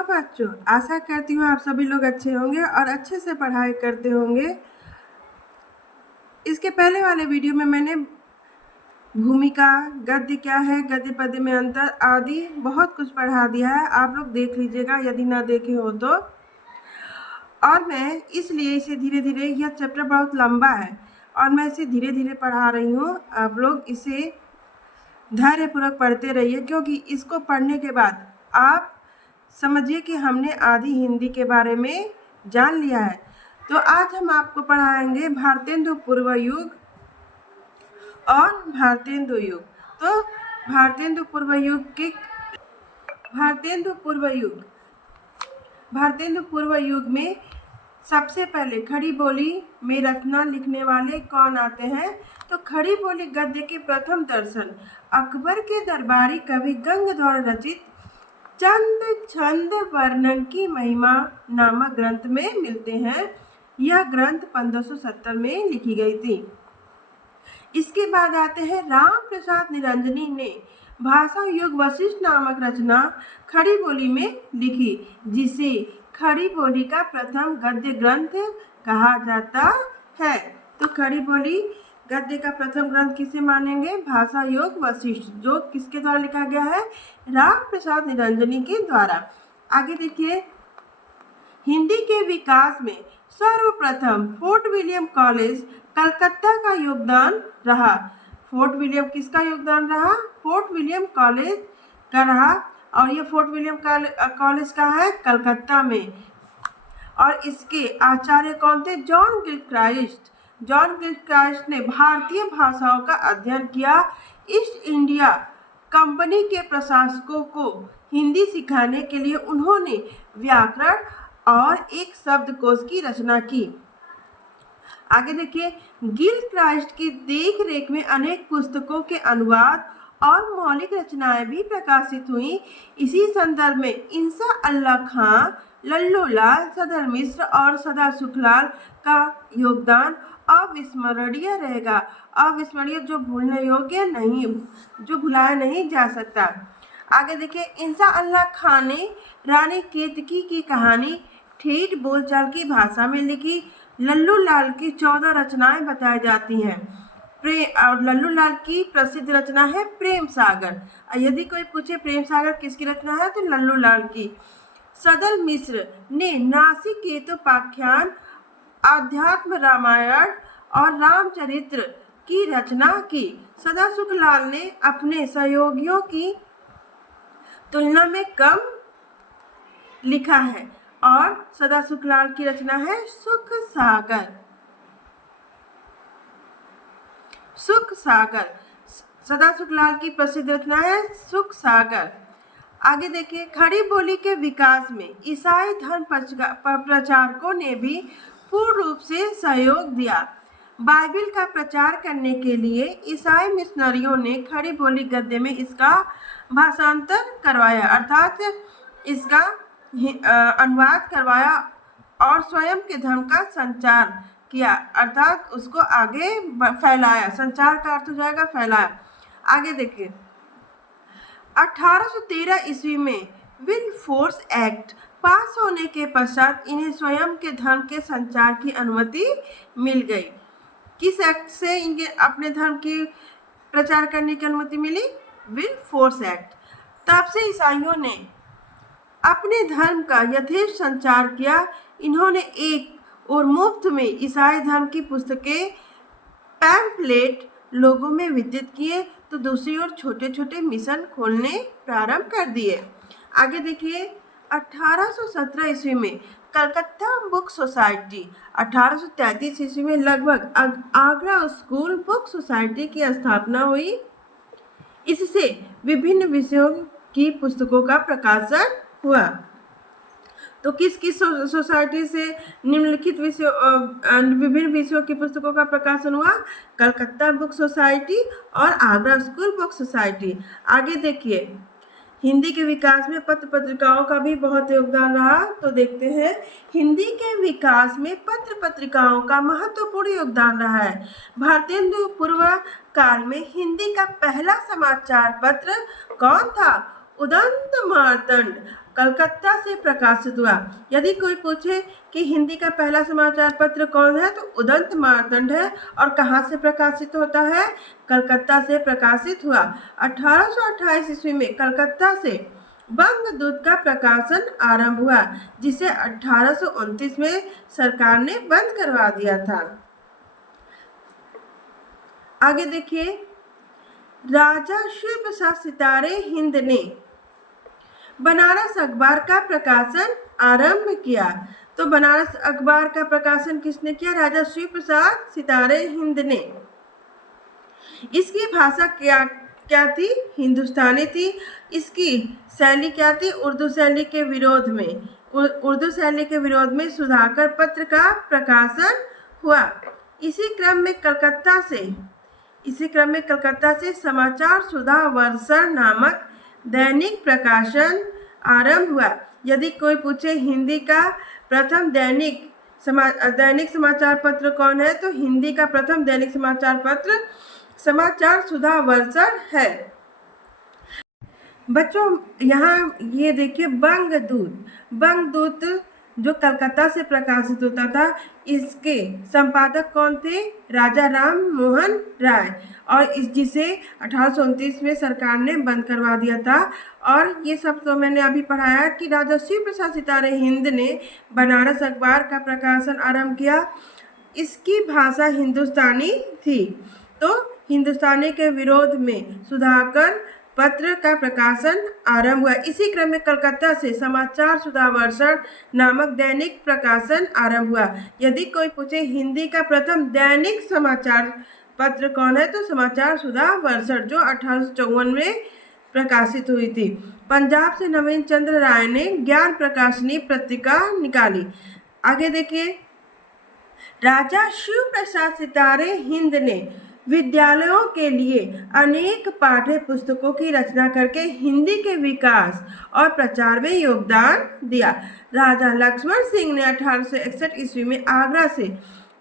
Hello बच्चों, आशा करती हूँ आप सभी लोग अच्छे होंगे और अच्छे से पढ़ाई करते होंगे। इसके पहले वाले वीडियो में मैंने भूमिका, गद्य क्या है, गद्य पद्य में अंतर आदि बहुत कुछ पढ़ा दिया है। आप लोग देख लीजिएगा यदि ना देखे हो तो। और मैं इसलिए इसे धीरे धीरे, यह चैप्टर बहुत लंबा है और मैं इसे धीरे धीरे पढ़ा रही हूँ। आप लोग इसे धैर्यपूर्वक पढ़ते रहिए, क्योंकि इसको पढ़ने के बाद आप समझिए कि हमने आदि हिंदी के बारे में जान लिया है। तो आज हम आपको पढ़ाएंगे भारतेंदु पूर्व युग और भारतेंदु युग। तो भारतेंदु पूर्व युग में सबसे पहले खड़ी बोली में रचना लिखने वाले कौन आते हैं? तो खड़ी बोली गद्य के प्रथम दर्शन अकबर के दरबारी कवि गंग द्वारा रचित चंद छंद वर्णन की महिमा नामक ग्रंथ में मिलते हैं। यह ग्रंथ 1570 में लिखी गई थी। इसके बाद आते हैं राम प्रसाद निरंजनी ने भाषा युग वशिष्ठ नामक रचना खड़ी बोली में लिखी, जिसे खड़ी बोली का प्रथम गद्य ग्रंथ कहा जाता है। तो खड़ी बोली गद्य का प्रथम ग्रंथ किसे मानेंगे? भाषा योग वशिष्ठ, जो किसके द्वारा लिखा गया है? राम प्रसाद निरंजनी के द्वारा। आगे देखिए, हिंदी के विकास में सर्वप्रथम फोर्ट विलियम कॉलेज कलकत्ता का योगदान रहा। फोर्ट विलियम किसका योगदान रहा? फोर्ट विलियम कॉलेज का रहा। और ये फोर्ट विलियम कॉलेज का है कलकत्ता में। और इसके आचार्य कौन थे? John Gilchrist. जॉन गिलक्राइस्ट ने भारतीय भाषाओं का अध्ययन किया। ईस्ट इंडिया कंपनी के प्रशासकों को हिंदी सिखाने के लिए उन्होंने व्याकरण और एक शब्दकोश की रचना की। आगे देखिए, गिलक्राइस्ट की देख रेख में अनेक पुस्तकों के अनुवाद और मौलिक रचनाएं भी प्रकाशित हुई। इसी संदर्भ में इंसा अल्लाह खां, लल्लू लाल, सदर मिश्र और सदा सुखलाल का योगदान अविस्मरणीय रहेगा। अविस्मरणीय, जो भूलने योग्य नहीं, जो भुलाया नहीं जा सकता। आगे देखिए, इंसा अल्लाह खां ने रानी केतकी की कहानी ठेठ बोलचाल की भाषा में लिखी। लल्लू लाल की 14 रचनाएं बताई जाती हैं। और लल्लू लाल की प्रसिद्ध रचना है प्रेम सागर। यदि कोई पूछे प्रेम सागर किसकी रचना है, तो लल्लू लाल की। सदर मिश्र ने नासिकेतोपाख्यान, आध्यात्म रामायण और रामचरित्र की रचना की। सदा सुखलाल ने अपने सहयोगियों की तुलना में कम लिखा है और सदा सुखलाल की रचना है सुख सागर। सुख सागर सदा सुखलाल की प्रसिद्ध रचना है सुख सागर। आगे देखिए, खड़ी बोली के विकास में ईसाई धर्म प्रचारकों ने भी पूर्ण रूप से सहयोग दिया। बाइबिल का प्रचार करने के लिए ईसाई मिशनरियों ने खड़ी बोली गद्य में इसका भाषांतर करवाया, अर्थात इसका अनुवाद करवाया और स्वयं के धर्म का संचार किया, अर्थात उसको आगे फैलाया। संचार का अर्थ हो जाएगा फैलाया। आगे देखिए, 1813 ईस्वी में विलफोर्स एक्ट पास होने के पश्चात इन्हें स्वयं के धर्म के संचार की अनुमति मिल गई। किस एक्ट से इनके अपने धर्म की प्रचार करने की अनुमति मिली? विलफोर्स एक्ट। तब से ईसाइयों ने अपने धर्म का यथेष्ट संचार किया। इन्होंने एक और मुफ्त में ईसाई धर्म की पुस्तकें, पैम्फलेट लोगों में वितरित किए, तो दूसरी ओर छोटे छोटे मिशन खोलने प्रारंभ कर दिए। आगे देखिए, 1817 ईस्वी में कलकत्ता बुक सोसाइटी, 1833 ईस्वी में लगभग आगरा स्कूल बुक सोसाइटी की स्थापना हुई। इससे विभिन्न विषयों की पुस्तकों का प्रकाशन हुआ। तो किस किस सोसाइटी से निम्नलिखित विषयों, विभिन्न विषयों की पुस्तकों का प्रकाशन हुआ? कलकत्ता बुक सोसाइटी और आगरा स्कूल बुक सोसाइटी। आगे देखिए, हिंदी के विकास में पत्र पत्रिकाओं का भी बहुत योगदान रहा। तो देखते हैं, हिंदी के विकास में पत्र पत्रिकाओं का महत्वपूर्ण योगदान रहा है। भारतेंदु पूर्व काल में हिंदी का पहला समाचार पत्र कौन था? उदंत मार्तंड। कलकत्ता से प्रकाशित हुआ। यदि कोई पूछे कि हिंदी का पहला समाचार पत्र कौन है, तो उदंत मार्तंड है। और कहाँ से प्रकाशित होता है? कलकत्ता से प्रकाशित हुआ। 1828 ईस्वी में कलकत्ता से बंगदूत का प्रकाशन आरंभ हुआ, जिसे 1829 में सरकार ने बंद करवा दिया था। आगे देखिए, राजा शिव प्रसाद सितारे हिंद ने बनारस अखबार का प्रकाशन आरंभ किया। तो बनारस अखबार का प्रकाशन किसने किया? राजा शिव प्रसाद सितारे हिंद ने। इसकी भाषा क्या थी? हिंदुस्तानी थी। इसकी शैली क्या थी? उर्दू शैली के विरोध में उर्दू शैली के विरोध में सुधाकर पत्र का प्रकाशन हुआ। इसी क्रम में कलकत्ता से समाचार सुधा वर्षा नामक दैनिक प्रकाशन आरंभ हुआ। यदि कोई पूछे हिंदी का प्रथम दैनिक समाचार पत्र कौन है, तो हिंदी का प्रथम दैनिक समाचार पत्र समाचार सुधा वर्षा है। बच्चों यहाँ ये देखिए, बंगदूत जो कलकत्ता से प्रकाशित होता था, इसके संपादक कौन थे? राजा राम मोहन राय। और जिसे 1829 में सरकार ने बंद करवा दिया था। और ये सब तो मैंने अभी पढ़ाया कि राजा शिव प्रसाद सितारे हिंद ने बनारस अखबार का प्रकाशन आरंभ किया। इसकी भाषा हिंदुस्तानी थी। तो हिंदुस्तानी के विरोध में सुधाकर पत्र का प्रकाशन आरंभ हुआ। इसी क्रम में कलकत्ता से समाचार सुधा वर्षा नामक दैनिक प्रकाशन आरंभ हुआ। यदि कोई पूछे हिंदी का प्रथम दैनिक समाचार पत्र कौन है, तो समाचार सुधा वर्षा, जो 1854 में प्रकाशित हुई थी। पंजाब से नवीन चंद्र राय ने ज्ञान प्रकाशनी पत्रिका निकाली। आगे देखिए, राजा शिव प्रसाद सितारे हिंद ने विद्यालयों के लिए अनेक पाठ्य पुस्तकों की रचना करके हिंदी के विकास और प्रचार में योगदान दिया। राजा लक्ष्मण सिंह ने 1861 ईस्वी में आगरा से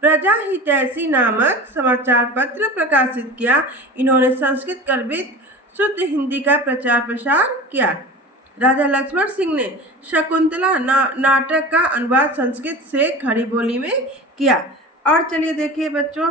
प्रजा हितैषी नामक समाचार पत्र प्रकाशित किया। इन्होंने संस्कृत कल्पित शुद्ध हिंदी का प्रचार प्रसार किया। राजा लक्ष्मण सिंह ने शकुंतला नाटक का अनुवाद संस्कृत से खड़ी बोली में किया। और चलिए देखिए बच्चों,